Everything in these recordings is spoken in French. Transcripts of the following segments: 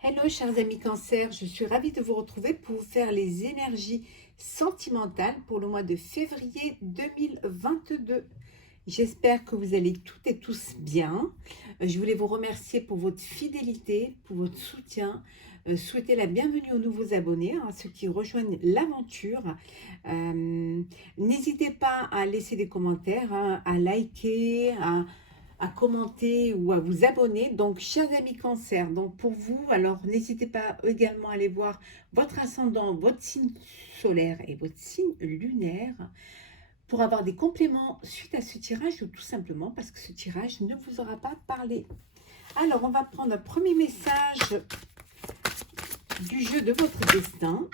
Hello chers amis Cancer, je suis ravie de vous retrouver pour vous faire les énergies sentimentales pour le mois de février 2022. J'espère que vous allez toutes et tous bien. Je voulais vous remercier pour votre fidélité, pour votre soutien. Souhaiter la bienvenue aux nouveaux abonnés, à ceux qui rejoignent l'aventure. N'hésitez pas à laisser des commentaires, à liker, à commenter ou à vous abonner. Donc, chers amis Cancer, donc pour vous, alors n'hésitez pas également à aller voir votre ascendant, votre signe solaire et votre signe lunaire pour avoir des compléments suite à ce tirage ou tout simplement parce que ce tirage ne vous aura pas parlé. Alors, on va prendre un premier message du jeu de votre destin.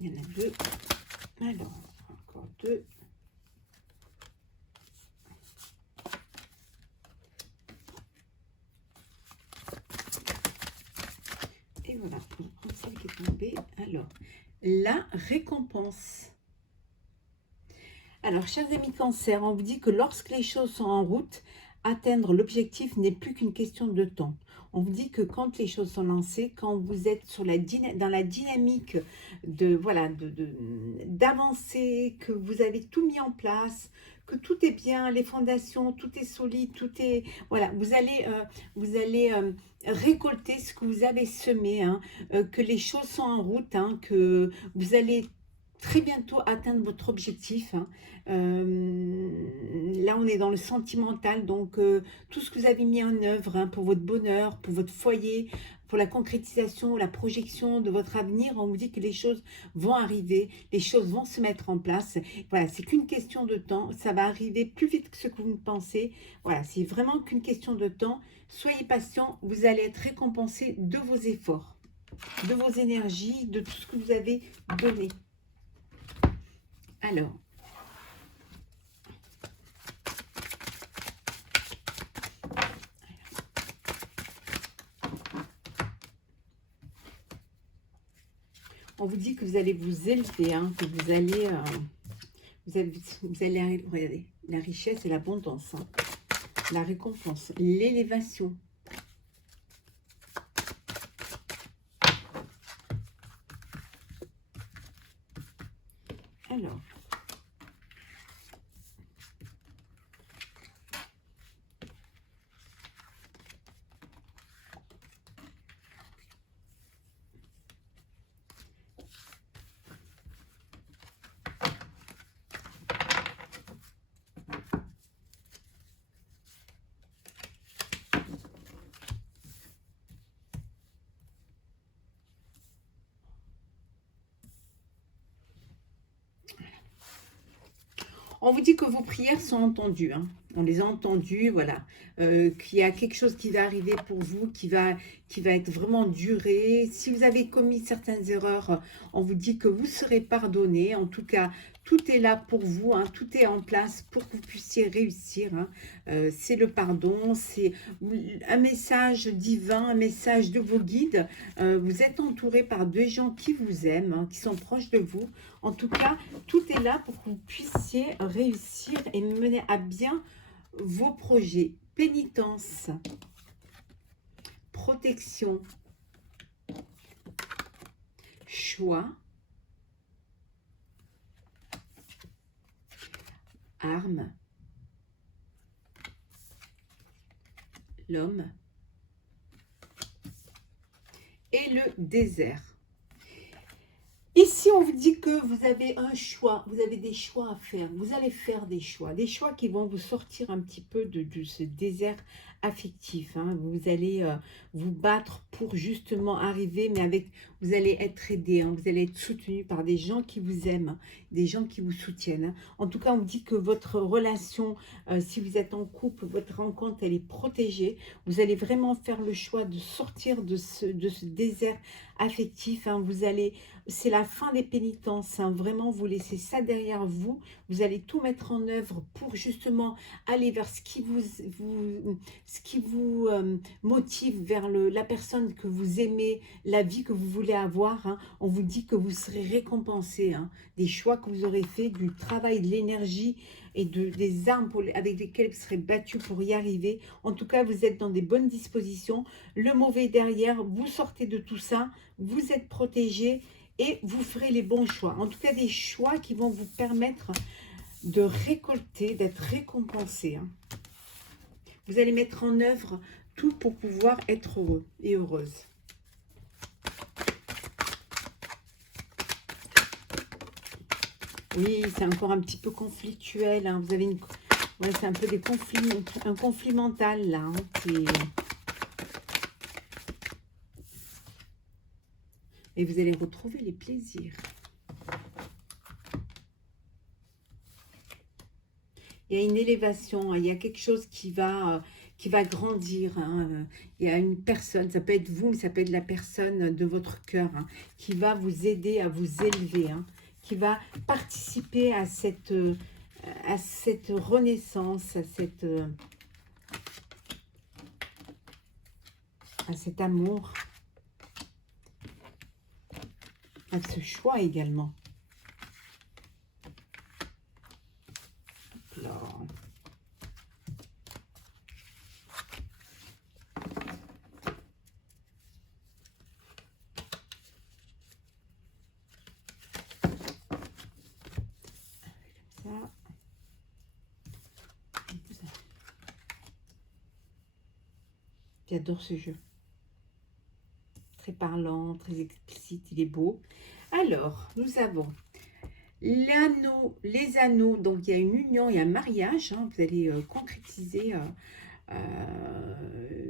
Il y en a deux. Alors, encore deux. Et voilà, on va prendre celle qui est tombée. Alors, la récompense. Alors, chers amis Cancer, on vous dit que lorsque les choses sont en route, atteindre l'objectif n'est plus qu'une question de temps. On vous dit que quand les choses sont lancées, quand vous êtes sur dans la dynamique de voilà d'avancer, que vous avez tout mis en place, que tout est bien, les fondations, tout est solide, tout est voilà, vous allez récolter ce que vous avez semé, que les choses sont en route, que vous allez très bientôt atteindre votre objectif. Là, on est dans le sentimental, donc tout ce que vous avez mis en œuvre pour votre bonheur, pour votre foyer, pour la concrétisation, la projection de votre avenir, on vous dit que les choses vont arriver, les choses vont se mettre en place. Voilà, c'est qu'une question de temps, ça va arriver plus vite que ce que vous ne pensez. Voilà, c'est vraiment qu'une question de temps. Soyez patient, vous allez être récompensé de vos efforts, de vos énergies, de tout ce que vous avez donné. Alors, on vous dit que vous allez vous élever, que vous allez, regardez, la richesse et l'abondance, la récompense, l'élévation. Alors, on vous dit que vos prières sont entendues, on les a entendues, voilà, qu'il y a quelque chose qui va arriver pour vous, qui va être vraiment duré. Si vous avez commis certaines erreurs, on vous dit que vous serez pardonné. En tout cas, tout est là pour vous, tout est en place pour que vous puissiez réussir. C'est le pardon, c'est un message divin, un message de vos guides. Vous êtes entouré par deux gens qui vous aiment, qui sont proches de vous. En tout cas, tout est là pour que vous puissiez réussir et mener à bien vos projets. Pénitence, protection, choix, arme, l'homme et le désert. Ici, on vous dit que vous avez un choix, vous avez des choix à faire. Vous allez faire des choix qui vont vous sortir un petit peu de ce désert affectif. Vous allez vous battre pour justement arriver, mais vous allez être aidé, vous allez être soutenu par des gens qui vous aiment, des gens qui vous soutiennent. En tout cas, on vous dit que votre relation, si vous êtes en couple, votre rencontre, elle est protégée. Vous allez vraiment faire le choix de sortir de ce désert affectif. C'est la fin des pénitences, vraiment vous laissez ça derrière vous, vous allez tout mettre en œuvre pour justement aller vers ce ce qui vous motive vers la personne que vous aimez, la vie que vous voulez avoir, hein. On vous dit que vous serez récompensé, hein, des choix que vous aurez fait, du travail, de l'énergie et des armes avec lesquelles vous serez battu pour y arriver. En tout cas, vous êtes dans des bonnes dispositions. Le mauvais derrière, vous sortez de tout ça, vous êtes protégé et vous ferez les bons choix. En tout cas, des choix qui vont vous permettre de récolter, d'être récompensé, hein. Vous allez mettre en œuvre tout pour pouvoir être heureux et heureuse. Oui, c'est encore un petit peu conflictuel, hein. Vous avez une... Ouais, c'est un peu des conflits, un conflit mental là, hein, et vous allez retrouver les plaisirs. Il y a une élévation, il y a quelque chose qui va grandir, hein. Il y a une personne, ça peut être vous, mais ça peut être la personne de votre cœur, hein, qui va vous aider à vous élever, hein, qui va participer à cette renaissance, à cet amour, à ce choix également. Alors, ça. J'adore ce jeu. Très parlant, très explicite, il est beau. Alors, nous avons l'anneau, les anneaux, donc il y a une union, il y a un mariage, hein, vous allez concrétiser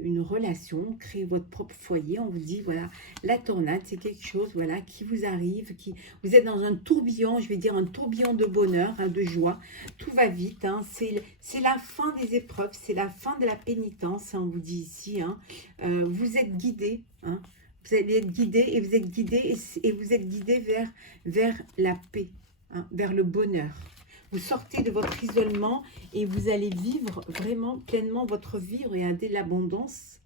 une relation, créer votre propre foyer. On vous dit, voilà, la tornade, c'est quelque chose, voilà, qui vous arrive, vous êtes dans un tourbillon, je vais dire un tourbillon de bonheur, hein, de joie, tout va vite, hein, c'est la fin des épreuves, c'est la fin de la pénitence, hein, on vous dit ici, hein, vous êtes guidé, hein, vous allez être guidé et vous êtes guidé et vous êtes guidé vers la paix, hein, vers le bonheur. Vous sortez de votre isolement et vous allez vivre vraiment pleinement votre vie, regardez l'abondance.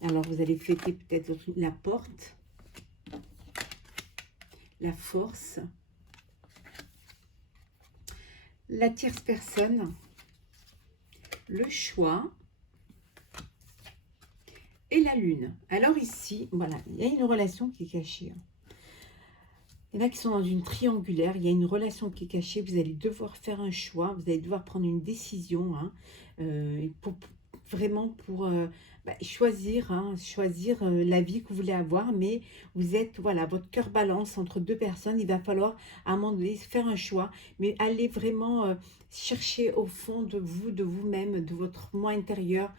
Alors vous allez fêter peut-être la porte, la force, la tierce personne, le choix et la lune. Alors ici, voilà, il y a une relation qui est cachée. Il y en a qui sont dans une triangulaire, il y a une relation qui est cachée, vous allez devoir faire un choix, vous allez devoir prendre une décision, hein, vraiment pour choisir, hein, choisir la vie que vous voulez avoir, mais vous êtes, voilà, votre cœur balance entre deux personnes, il va falloir à un moment donné faire un choix, mais allez vraiment chercher au fond de vous, de vous-même, de votre moi intérieur,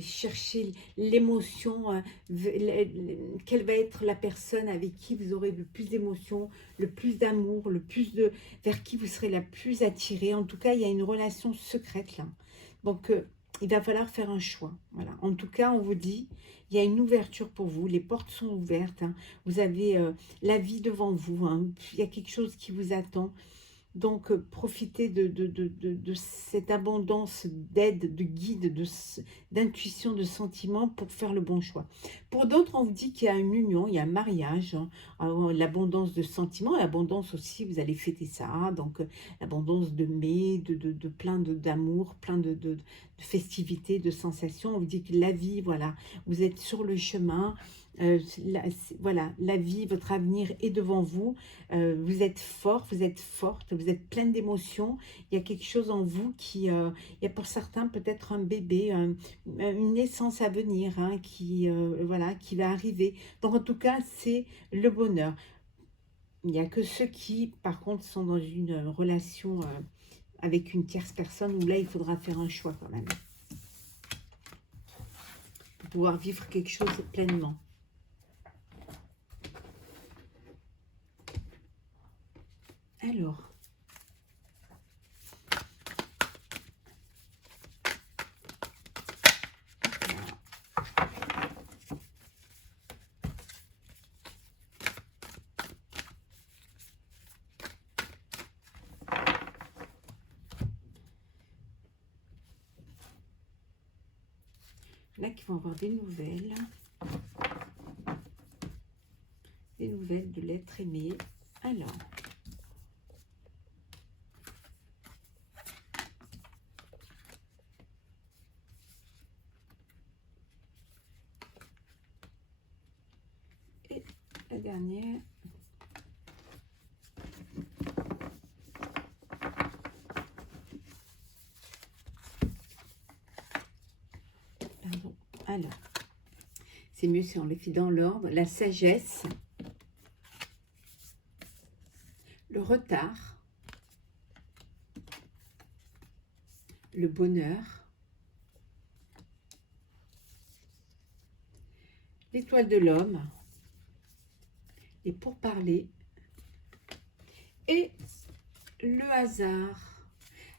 chercher l'émotion, quelle va être la personne avec qui vous aurez le plus d'émotion, le plus d'amour, vers qui vous serez la plus attirée. En tout cas, il y a une relation secrète là. Donc, il va falloir faire un choix. Voilà. En tout cas, on vous dit, il y a une ouverture pour vous. Les portes sont ouvertes, hein. Vous avez la vie devant vous, hein. Il y a quelque chose qui vous attend. Donc, profitez de cette abondance d'aide, de guide, d'intuition, de sentiments pour faire le bon choix. Pour d'autres, on vous dit qu'il y a une union, il y a un mariage, hein. L'abondance de sentiments, l'abondance aussi, vous allez fêter ça. Donc, l'abondance de mai, plein d'amour, plein de festivités, de sensations. On vous dit que la vie, voilà, vous êtes sur le chemin. Voilà, la vie, votre avenir est devant vous. Vous êtes fort, vous êtes forte, vous êtes pleine d'émotions. Il y a quelque chose en vous il y a pour certains peut-être un bébé, une naissance à venir, hein, voilà, qui va arriver. Donc en tout cas, c'est le bonheur. Il n'y a que ceux qui, par contre, sont dans une relation avec une tierce personne où là, il faudra faire un choix quand même. Pour pouvoir vivre quelque chose pleinement. Alors, a qui vont avoir des nouvelles. Des nouvelles de l'être aimé. Alors. Et la dernière. Pardon. Alors. C'est mieux si on les fait dans l'ordre. La sagesse. Le retard. Le bonheur. L'étoile de l'homme. Les pourparlers. Et le hasard.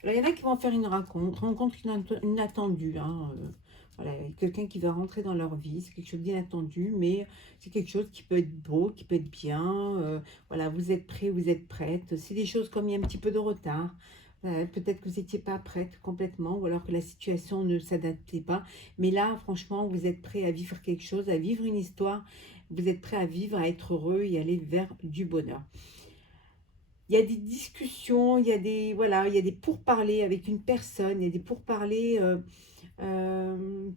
Alors, il y en a qui vont faire une rencontre inattendue. Hein, voilà, quelqu'un qui va rentrer dans leur vie, c'est quelque chose d'inattendu, mais c'est quelque chose qui peut être beau, qui peut être bien. Voilà, vous êtes prêt, vous êtes prête. C'est des choses comme il y a un petit peu de retard. Peut-être que vous n'étiez pas prête complètement, ou alors que la situation ne s'adaptait pas. Mais là, franchement, vous êtes prêt à vivre quelque chose, à vivre une histoire. Vous êtes prêt à vivre, à être heureux et aller vers du bonheur. Il y a des discussions, il y a des, voilà, il y a des pourparlers avec une personne, il y a des pourparlers,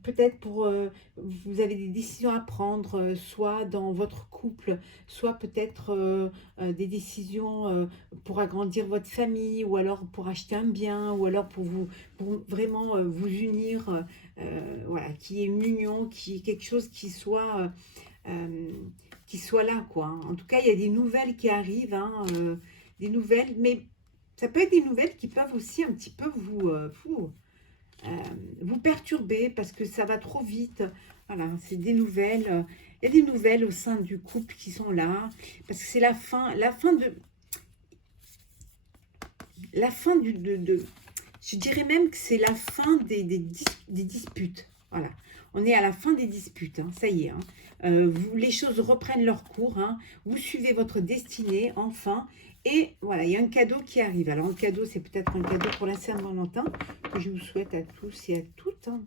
peut-être pour, vous avez des décisions à prendre, soit dans votre couple, soit peut-être des décisions pour agrandir votre famille, ou alors pour acheter un bien, ou alors pour vraiment vous unir, voilà, qu'il y ait une union, qui quelque chose qui soit là, quoi. Hein. En tout cas, il y a des nouvelles qui arrivent, hein, des nouvelles, mais ça peut être des nouvelles qui peuvent aussi un petit peu vous perturber parce que ça va trop vite. Voilà, c'est des nouvelles. Il y a des nouvelles au sein du couple qui sont là parce que c'est la fin je dirais même que c'est la fin des disputes. Voilà, on est à la fin des disputes. Hein, ça y est. Hein. Les choses reprennent leur cours. Hein, vous suivez votre destinée enfin. Et voilà, il y a un cadeau qui arrive. Alors, le cadeau, c'est peut-être un cadeau pour la Saint-Valentin que je vous souhaite à tous et à toutes. Hein.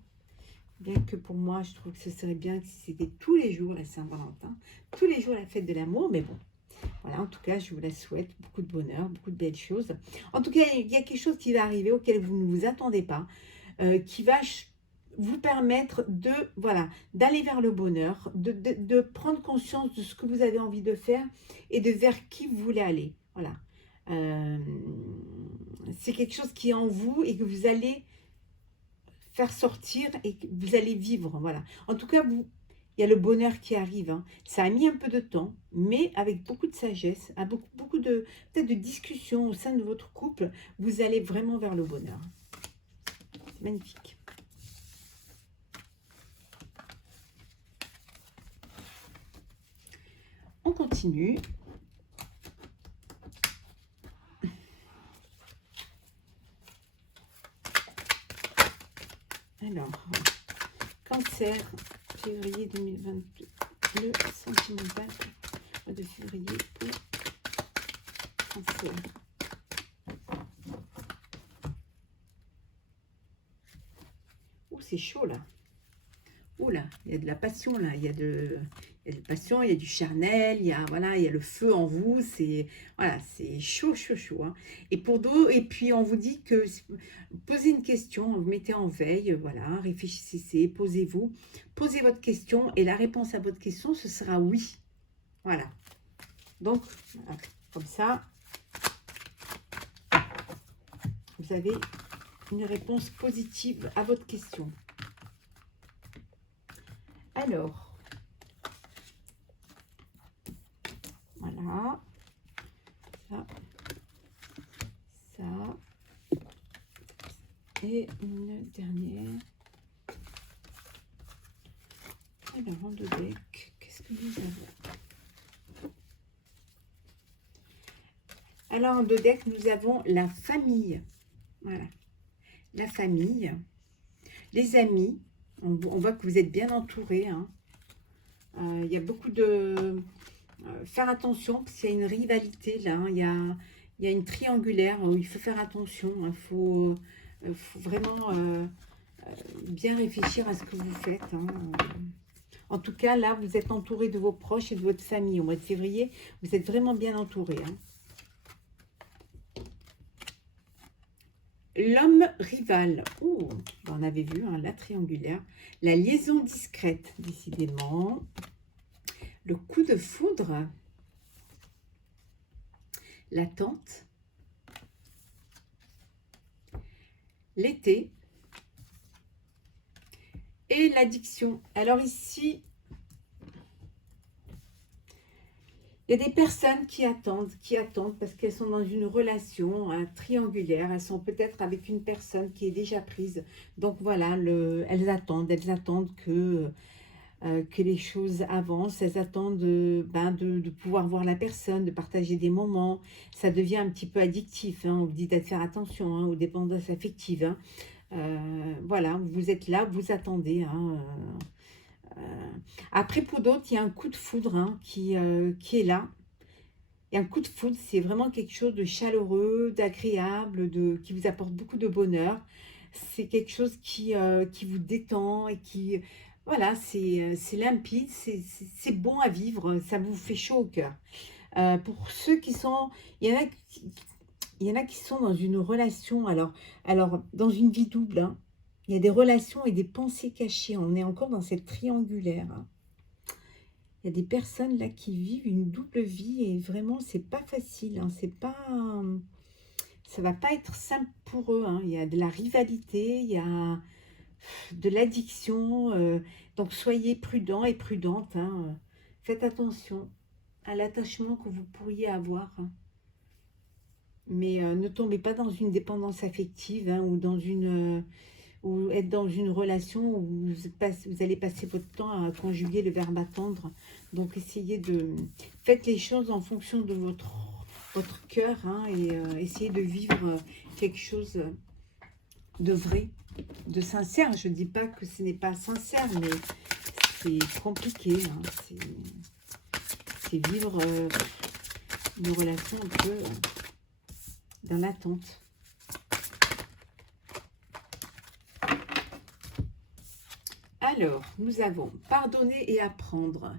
Bien que pour moi, je trouve que ce serait bien si c'était tous les jours la Saint-Valentin, tous les jours la fête de l'amour. Mais bon, voilà, en tout cas, je vous la souhaite. Beaucoup de bonheur, beaucoup de belles choses. En tout cas, il y a quelque chose qui va arriver auquel vous ne vous attendez pas, qui va vous permettre de, voilà, d'aller vers le bonheur, de prendre conscience de ce que vous avez envie de faire et de vers qui vous voulez aller. Voilà. C'est quelque chose qui est en vous et que vous allez faire sortir et que vous allez vivre. Voilà. En tout cas, il y a le bonheur qui arrive. Hein. Ça a mis un peu de temps, mais avec beaucoup de sagesse, beaucoup de peut-être de discussions au sein de votre couple, vous allez vraiment vers le bonheur. C'est magnifique. On continue. Alors, Cancer, février 2022, le sentimental de février pour Cancer. Ouh, c'est chaud là. Ouh là, il y a de la passion là, il y a de la passion, il y a du charnel, il y a, voilà, il y a le feu en vous, c'est voilà, c'est chaud, chaud, chaud. Hein. Et pour d'autres, et puis on vous dit que posez une question, vous mettez en veille, voilà, réfléchissez, posez-vous, posez votre question et la réponse à votre question, ce sera oui. Voilà. Donc, voilà, comme ça, vous avez une réponse positive à votre question. Alors, voilà, ça, et une dernière. Alors, en deux decks, qu'est-ce que nous avons? Alors, en deux decks, nous avons la famille. Voilà, la famille, les amis. On voit que vous êtes bien entouré. Hein. Il y a beaucoup de... faire attention, parce qu'il y a une rivalité là. Hein. Il y a une triangulaire où il faut faire attention. Il faut vraiment bien réfléchir à ce que vous faites. Hein. En tout cas, là, vous êtes entouré de vos proches et de votre famille. Au mois de février, vous êtes vraiment bien entouré. Hein. L'homme rival. Oh, on avait vu, hein, la triangulaire. La liaison discrète, décidément. Le coup de foudre. L'attente. L'été. Et l'addiction. Alors ici, il y a des personnes qui attendent parce qu'elles sont dans une relation triangulaire. Elles sont peut-être avec une personne qui est déjà prise. Donc voilà, elles attendent que les choses avancent. Elles attendent de pouvoir voir la personne, de partager des moments. Ça devient un petit peu addictif. Hein. On vous dit de faire attention aux dépendances affectives. Hein. Voilà, vous êtes là, vous attendez. Hein, après, pour d'autres, il y a un coup de foudre hein, qui est là. Et un coup de foudre, c'est vraiment quelque chose de chaleureux, d'agréable, qui vous apporte beaucoup de bonheur. C'est quelque chose qui vous détend et qui... Voilà, c'est limpide, c'est bon à vivre, ça vous fait chaud au cœur. Pour ceux qui sont... Il y en a qui sont dans une relation, alors dans une vie double, hein, il y a des relations et des pensées cachées. On est encore dans cette triangulaire. Hein. Il y a des personnes là qui vivent une double vie et vraiment, c'est pas facile. Hein, c'est pas, ça va pas être simple pour eux. Hein. Il y a de la rivalité, il y a de l'addiction. Donc, soyez prudents et prudentes. Hein. Faites attention à l'attachement que vous pourriez avoir. Hein. Mais ne tombez pas dans une dépendance affective hein, ou être dans une relation où vous allez passer votre temps à conjuguer le verbe attendre. Donc essayez faites les choses en fonction de votre cœur hein, et essayez de vivre quelque chose de vrai, de sincère. Je ne dis pas que ce n'est pas sincère, mais c'est compliqué. Hein. C'est vivre une relation un peu dans l'attente. Alors, nous avons pardonner et apprendre.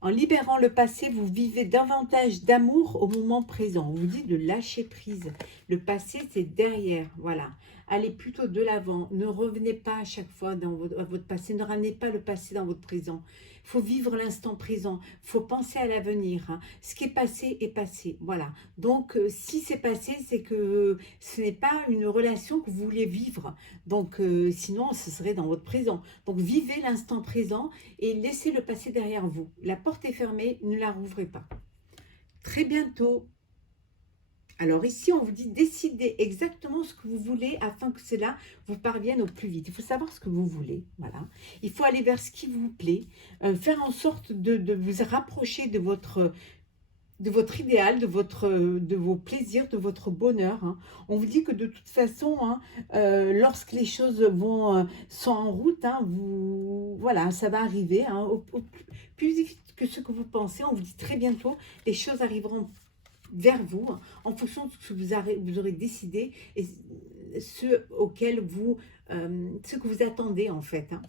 En libérant le passé, vous vivez davantage d'amour au moment présent. On vous dit de lâcher prise. Le passé, c'est derrière. Voilà. Allez plutôt de l'avant. Ne revenez pas à chaque fois à votre passé. Ne ramenez pas le passé dans votre présent. Il faut vivre l'instant présent. Il faut penser à l'avenir. Hein. Ce qui est passé est passé. Voilà. Donc, si c'est passé, c'est que ce n'est pas une relation que vous voulez vivre. Donc, sinon, ce serait dans votre présent. Donc, vivez l'instant présent et laissez le passé derrière vous. La porte est fermée, ne la rouvrez pas. Très bientôt. Alors ici, on vous dit décidez exactement ce que vous voulez afin que cela vous parvienne au plus vite. Il faut savoir ce que vous voulez. Voilà. Il faut aller vers ce qui vous plaît. Faire en sorte de vous rapprocher de votre idéal, de vos plaisirs, de votre bonheur. Hein. On vous dit que de toute façon, hein, lorsque les choses sont en route, hein, voilà, ça va arriver hein, plus vite que ce que vous pensez. On vous dit très bientôt, les choses arriveront vers vous, hein, en fonction de ce que vous aurez décidé et ce que vous attendez en fait. Hein.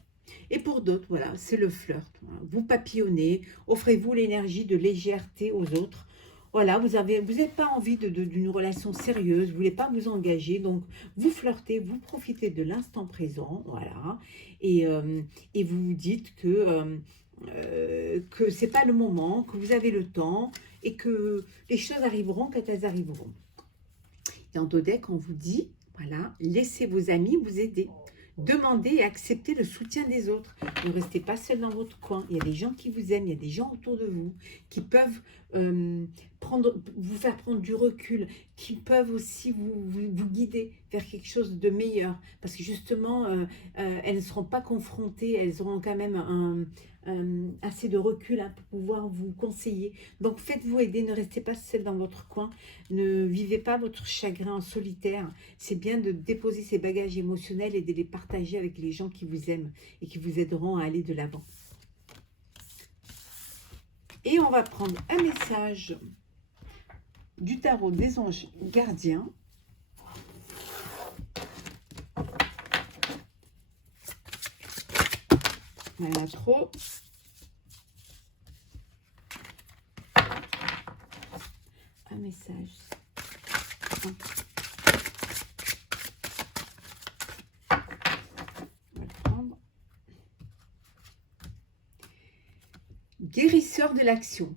Et pour d'autres, voilà, c'est le flirt. Voilà. Vous papillonnez, offrez-vous l'énergie de légèreté aux autres. Voilà, vous n'avez pas envie d'une relation sérieuse, vous ne voulez pas vous engager, donc vous flirtez, vous profitez de l'instant présent, voilà, et vous vous dites que c'est pas le moment, que vous avez le temps, et que les choses arriveront quand elles arriveront. Et en Dodec, on vous dit, voilà, laissez vos amis vous aider. Demandez et acceptez le soutien des autres. Ne restez pas seul dans votre coin. Il y a des gens qui vous aiment, il y a des gens autour de vous qui peuvent vous faire prendre du recul, qui peuvent aussi vous guider vers quelque chose de meilleur. Parce que justement, elles ne seront pas confrontées, elles auront quand même assez de recul hein, pour pouvoir vous conseiller. Donc faites-vous aider, ne restez pas seul dans votre coin, ne vivez pas votre chagrin en solitaire. C'est bien de déposer ces bagages émotionnels et de les partager avec les gens qui vous aiment et qui vous aideront à aller de l'avant. Et on va prendre un message du tarot des anges gardiens. Il y en a trop. Un message. On va le prendre. Guérisseur de l'action.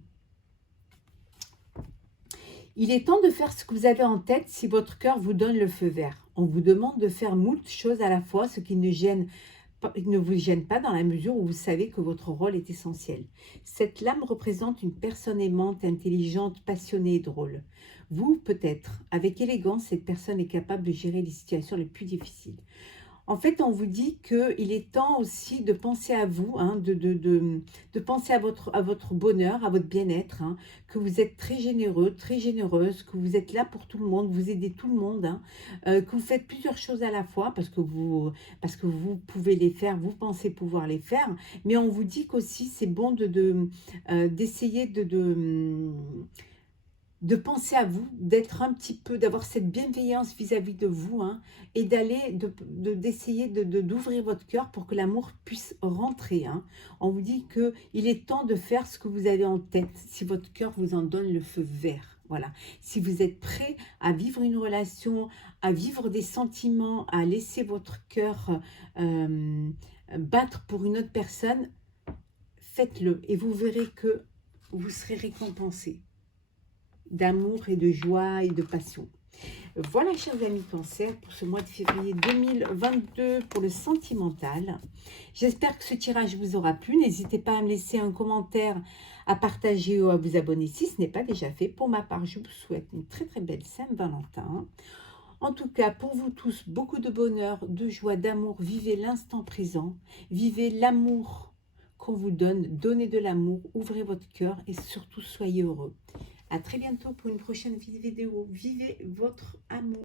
Il est temps de faire ce que vous avez en tête si votre cœur vous donne le feu vert. On vous demande de faire moult choses à la fois, ce qui ne vous gêne pas dans la mesure où vous savez que votre rôle est essentiel. Cette lame représente une personne aimante, intelligente, passionnée et drôle. Vous, peut-être, avec élégance, cette personne est capable de gérer les situations les plus difficiles. En fait, on vous dit qu'il est temps aussi de penser à vous, hein, de penser à votre bonheur, à votre bien-être, hein, que vous êtes très généreux, très généreuse, que vous êtes là pour tout le monde, vous aidez tout le monde, hein, que vous faites plusieurs choses à la fois parce que vous pouvez les faire, vous pensez pouvoir les faire, mais on vous dit qu'aussi c'est bon d'essayer de penser à vous, d'être un petit peu, d'avoir cette bienveillance vis-à-vis de vous, hein, et d'essayer d'ouvrir votre cœur pour que l'amour puisse rentrer. Hein. On vous dit qu'il est temps de faire ce que vous avez en tête, si votre cœur vous en donne le feu vert. Voilà. Si vous êtes prêt à vivre une relation, à vivre des sentiments, à laisser votre cœur battre pour une autre personne, faites-le et vous verrez que vous serez récompensé d'amour et de joie et de passion. Voilà, chers amis Cancer, pour ce mois de février 2022 pour le sentimental. J'espère que ce tirage vous aura plu. N'hésitez pas à me laisser un commentaire, à partager ou à vous abonner si ce n'est pas déjà fait. Pour ma part, je vous souhaite une très très belle Saint-Valentin. En tout cas, pour vous tous, beaucoup de bonheur, de joie, d'amour. Vivez l'instant présent. Vivez l'amour qu'on vous donne. Donnez de l'amour. Ouvrez votre cœur et surtout, soyez heureux. À très bientôt pour une prochaine vidéo. Vivez votre amour.